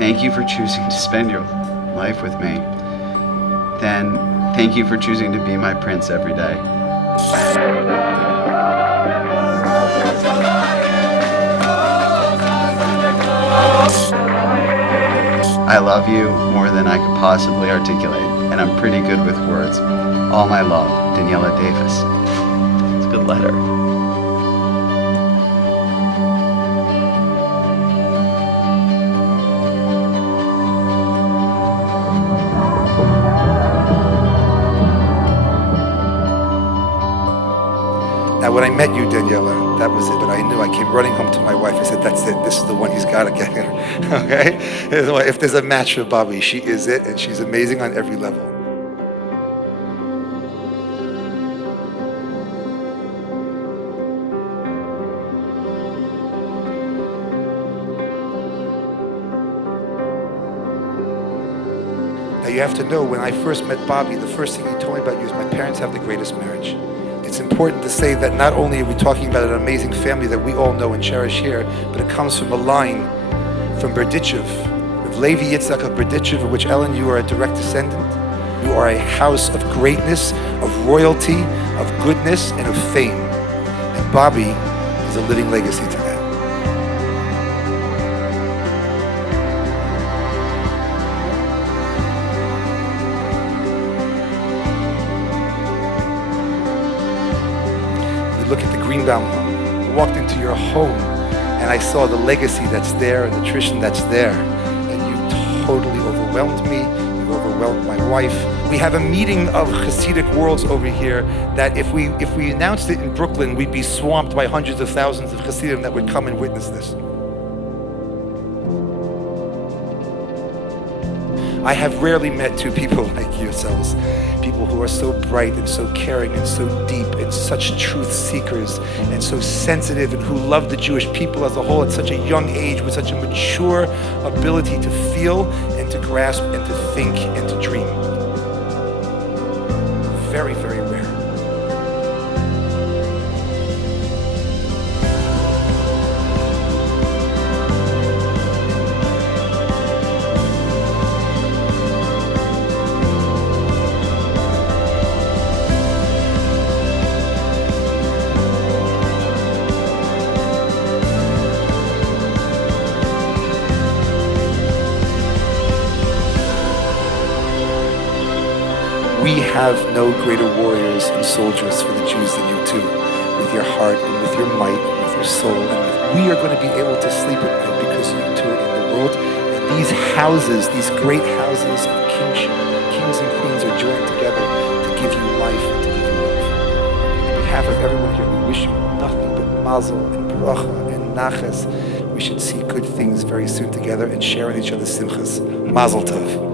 thank you for choosing to spend your life with me. Then thank you for choosing to be my prince every day. I love you more than I could possibly articulate, and I'm pretty good with words. All my love, Daniela Davis. It's a good letter. Now, when I met you, Daniela, that was it. But I knew. I came running home to my wife. I said, "That's it. This is the one. He's got to get here." Okay? If there's a match for Bobby, she is it, and she's amazing on every level. Now, you have to know, when I first met Bobby, the first thing he told me about you is my parents have the greatest marriage. It's important to say that not only are we talking about an amazing family that we all know and cherish here, but it comes from a line from Berdichev, of Levi Yitzhak of Berdichev, of which, Ellen, you are a direct descendant. You are a house of greatness, of royalty, of goodness, and of fame. And Bobby is a living legacy to that. Look at the Greenbaum home. I walked into your home and I saw the legacy that's there and the tradition that's there. And you totally overwhelmed me. You overwhelmed my wife. We have a meeting of Hasidic worlds over here that if we announced it in Brooklyn, we'd be swamped by hundreds of thousands of Hasidim that would come and witness this. I have rarely met two people like yourselves, people who are so bright and so caring and so deep and such truth seekers and so sensitive, and who love the Jewish people as a whole at such a young age with such a mature ability to feel and to grasp and to think and to dream. Very, very rare. We have no greater warriors and soldiers for the Jews than you two, with your heart and with your might and with your soul. And we are going to be able to sleep at night because you two are in the world. And these houses, these great houses of kingship, kings and queens, are joined together to give you life and to give you love. On behalf of everyone here, we wish you nothing but mazel and bracha and naches. We should see good things very soon together and share in each other's simchas. Mazel tov.